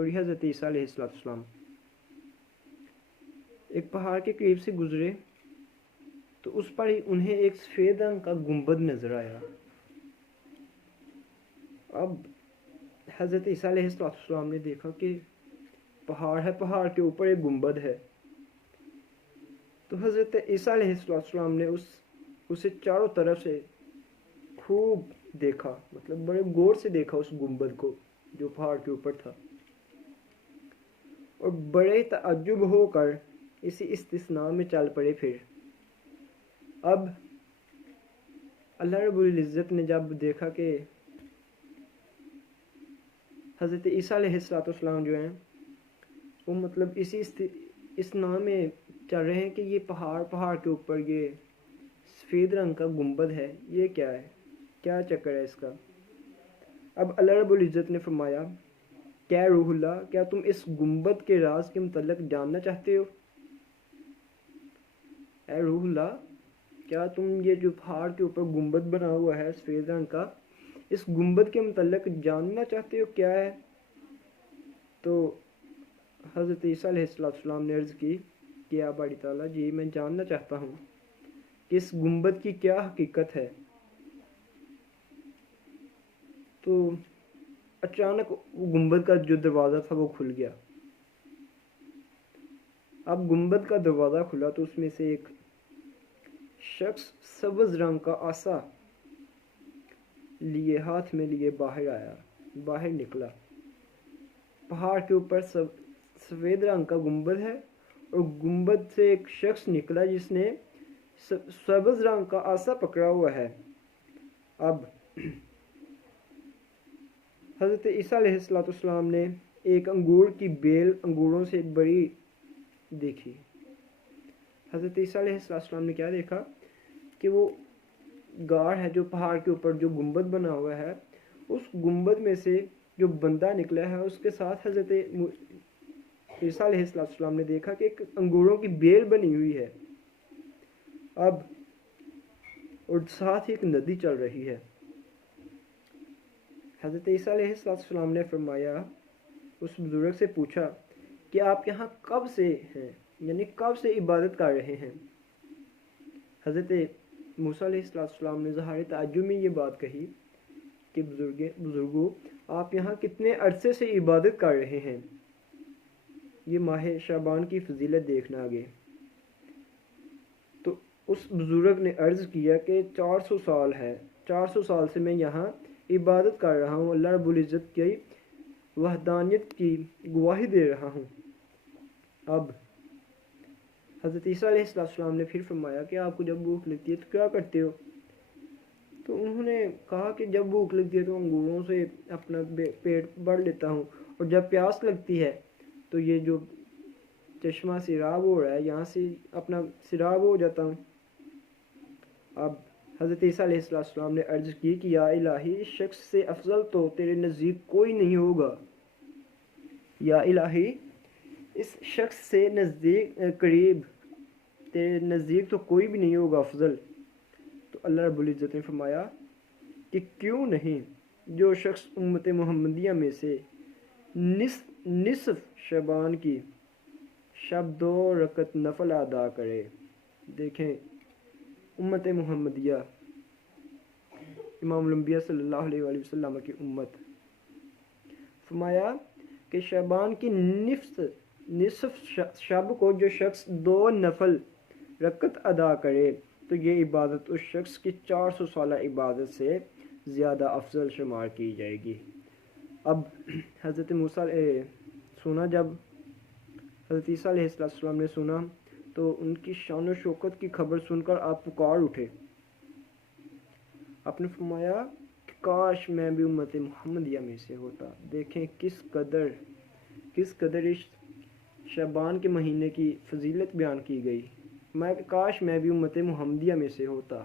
اور حضرت عیسیٰ علیہ السلام ایک پہاڑ کے قریب سے گزرے تو اس پر انہیں ایک سفید رنگ کا گنبد نظر آیا۔ اب حضرت عیسیٰ علیہ السلام نے دیکھا کہ پہاڑ ہے، پہاڑ کے اوپر ایک گنبد ہے۔ تو حضرت عیسیٰ علیہ السلام نے اسے چاروں طرف سے خوب دیکھا، مطلب بڑے غور سے دیکھا اس گنبد کو جو پہاڑ کے اوپر تھا، اور بڑے تعجب ہو کر اسی استثناء میں چل پڑے۔ پھر اب اللہ رب العزت نے جب دیکھا کہ حضرت عیسیٰ علیہ السلام جو ہیں وہ مطلب اسی استثناء میں چل رہے ہیں کہ یہ پہاڑ کے اوپر یہ سفید رنگ کا گنبد ہے، یہ کیا ہے، کیا چکر ہے اس کا۔ اب اللہ رب العزت نے فرمایا کہ روح اللہ، کیا تم اس گنبد کے راز کے متعلق جاننا چاہتے ہو؟ اے روح اللہ، کیا تم یہ جو پہاڑ کے اوپر گنبد بنا ہوا ہے سفید رنگ کا، اس گنبد کے متعلق جاننا چاہتے ہو کیا ہے؟ تو حضرت عیسیٰ علیہ السلام نے عرض کی کہ یا باری تعالیٰ، جی میں جاننا چاہتا ہوں کہ اس گنبد کی کیا حقیقت ہے۔ تو اچانک گنبد کا جو دروازہ تھا وہ کھل گیا۔ اب گنبد کا دروازہ کھلا تو اس میں سے ایک شخص سبز رنگ کا عصا لیے ہاتھ میں لیے باہر نکلا۔ پہاڑ کے اوپر سفید رنگ کا گنبد ہے اور گنبد سے ایک شخص نکلا جس نے سبز رنگ کا عصا پکڑا ہوا ہے۔ اب حضرت عیسیٰ علیہ السلام نے ایک انگور کی بیل انگوروں سے بڑی دیکھی۔ حضرت عیسیٰ علیہ السلام نے کیا دیکھا کہ وہ غار ہے جو پہاڑ کے اوپر جو گنبد بنا ہوا ہے، اس گنبد میں سے جو بندہ نکلا ہے اس کے ساتھ حضرت عیسیٰ علیہ السلام نے دیکھا کہ ایک انگوروں کی بیل بنی ہوئی ہے۔ اب اور ساتھ ایک ندی چل رہی ہے۔ حضرت عیسیٰ علیہ السلام نے فرمایا، اس بزرگ سے پوچھا کہ آپ یہاں کب سے ہیں، یعنی کب سے عبادت کر رہے ہیں؟ حضرت موسیٰ علیہ السلام نے ظاہر تعجب میں یہ بات کہی کہ بزرگوں، آپ یہاں کتنے عرصے سے عبادت کر رہے ہیں؟ یہ ماہ شعبان کی فضیلت دیکھنا آگے۔ تو اس بزرگ نے عرض کیا کہ 400 سال ہے، 400 سال سے میں یہاں عبادت کر رہا ہوں، اللہ رب العزت کی وحدانیت کی گواہی دے رہا ہوں۔ اب حضرت عیسیٰ علیہ السلام نے پھر فرمایا کہ آپ کو جب بھوک لگتی ہے تو کیا کرتے ہو؟ تو انہوں نے کہا کہ جب بھوک لگتی ہے تو انگوروں سے اپنا پیٹ بھر لیتا ہوں، اور جب پیاس لگتی ہے تو یہ جو چشمہ سیراب ہو رہا ہے یہاں سے اپنا سیراب ہو جاتا ہوں۔ اب حضرت عیسیٰ علیہ السلام نے عرض کی کہ یا الہی، اس شخص سے افضل تو تیرے نزدیک کوئی نہیں ہوگا۔ یا الہی، اس شخص سے قریب تیرے نزدیک تو کوئی بھی نہیں ہوگا افضل۔ تو اللہ رب العزت نے فرمایا کہ کیوں نہیں، جو شخص امت محمدیہ میں سے نصف شعبان کی شب 2 رکعت نفل ادا کرے۔ دیکھیں امت محمدیہ، امام الانبیاء صلی اللہ علیہ وآلہ وسلم کی امت، فرمایا کہ شعبان کی نصف شب کو جو شخص 2 نفل رکعت ادا کرے تو یہ عبادت اس شخص کی 400 سالہ عبادت سے زیادہ افضل شمار کی جائے گی۔ اب حضرت موسیٰ سنا، جب حضرت عیسیٰ علیہ السلام نے سنا تو ان کی شان و شوکت کی خبر سن کر آپ پکار اٹھے۔ آپ نے فرمایا کہ کاش میں بھی امت محمدیہ میں سے ہوتا۔ دیکھیں کس قدر اس شعبان کے مہینے کی فضیلت بیان کی گئی۔ کاش میں بھی امت محمدیہ میں سے ہوتا۔